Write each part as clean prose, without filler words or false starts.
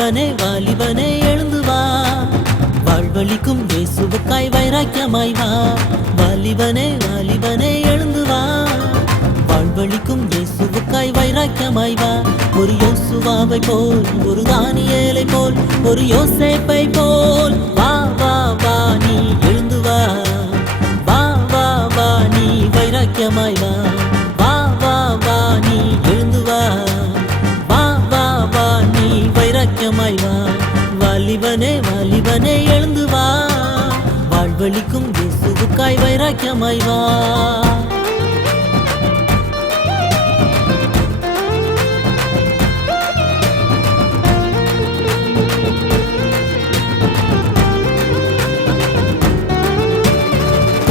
வாலிபனே வாலிபனே எழுந்து வா, வாழ்வழிக்கும் இயேசுவுக்காய் வைராக்கியமாய் வா. வாலிபனே வாலிபனே எழுந்து வா, வாழ்வழிக்கும் இயேசுவுக்காய் வைராக்கியமாய் வா. ஒரு யோசுவாவை போல், ஒரு தானியேலை போல், ஒரு யோசேப்பை போல் வா வா வா நீ எழுந்து வா. வா வா வா நீ வைராக்கியமாய் வா. வா வா வா நீ எழுந்து வா. வா வா வா நீ வைராக்கியமாய் வா. வாலிபனே வாலிபனே எழுந்து வா, வாழ்வழிக்கும் இயேசுவுக்காய் வைராக்கியமாய் வா.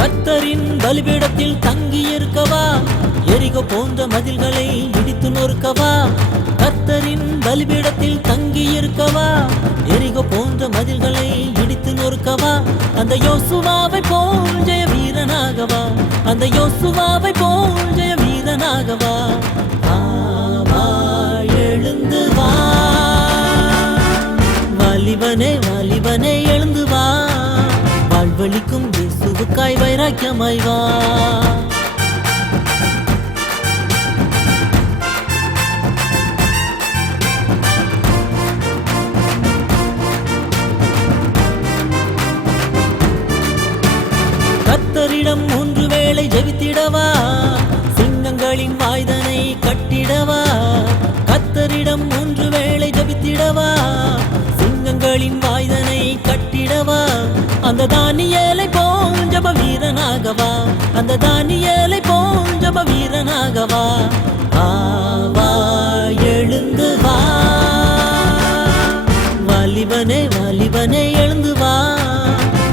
கர்த்தரின் பலிபீடத்தில் தங்கியிருக்கவா, எரிகோ போன்ற மதில்களை இடித்து நொறுக்கவா. கர்த்தரின் பலிபீடத்தில் தங்கியிருக்கவா, எரிகோ போன்ற மதில்களை இடித்து நொறுக்கவா. அந்த யோசுவாவை போல் ஜெய வீரனாகவா, அந்த யோசுவாவை போல் ஜெய வீரனாகவா. வா வா எழுந்து வா, வாலிபனே வாலிபனே எழுந்து வா, வாழ்வழிக்கும் இயேசுவுக்காய் வைராக்கியமாய் வா. கர்த்தரிடம் 3 வேளை ஜெபித்திடவா, சிங்கங்களின் வாய்தனை கட்டிடவா. கர்த்தரிடம் 3 வேளை ஜெபித்திடவா, சிங்கங்களின் வாய்தனை கட்டிடவா. அந்த தானியேலை போல் ஜெப வீரனாகவா, அந்த தானியேலை போல் ஜெப வீரனாகவா. வா வா எழுந்து வா, வாலிபனே வாலிபனே எழுந்து வா,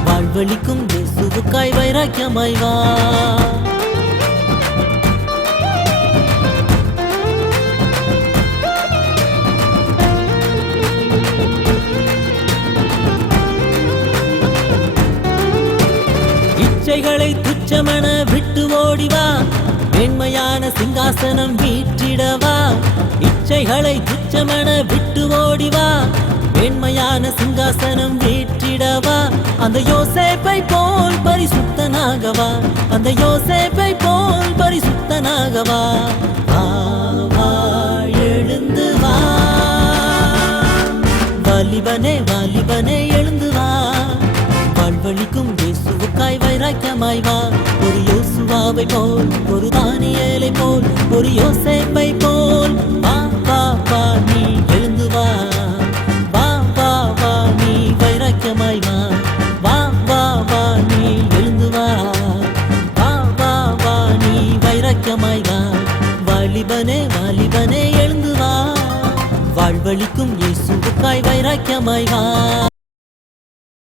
வாழ்வழிக்கும் இயேசுவுக்காய் வைராக்கியமாய் வா. இச்சைகளை துச்சமென விட்டு ஓடிவா, மேன்மையான சிங்காசனம் வீற்றிடவா. இச்சைகளை துச்சமென விட்டு ஓடிவா, மேன்மையான சிங்காசனம் வீற்றிடவா. அந்த யோசேப்பை போல் பரிசுத்தனாகவா, அந்த யோசேப்பை போல் பரிசுத்தனாகவா. வா வா எழுந்து வா, வாலிபனே வாலிபனே எழுந்து வா, வாழ்வழிக்கும் இயேசுவுக்காய் வைராக்கியமாய் வா. ஒரு யோசுவாவை போல், ஒரு தானியேலை போல், ஒரு யோசேப்பை போல் வா வா வா நீ எழுந்து வா. வா வா வா நீ வைராக்கியமாய் வா. வா வா வா நீ எழுந்து வா. வா வா வா நீ வைராக்கியமாய் வா. வாலிபனே வாலிபனே எழுந்து வா, வாழ்வழிக்கும் இயேசுவுக்காய் வைராக்கியமாய் வா.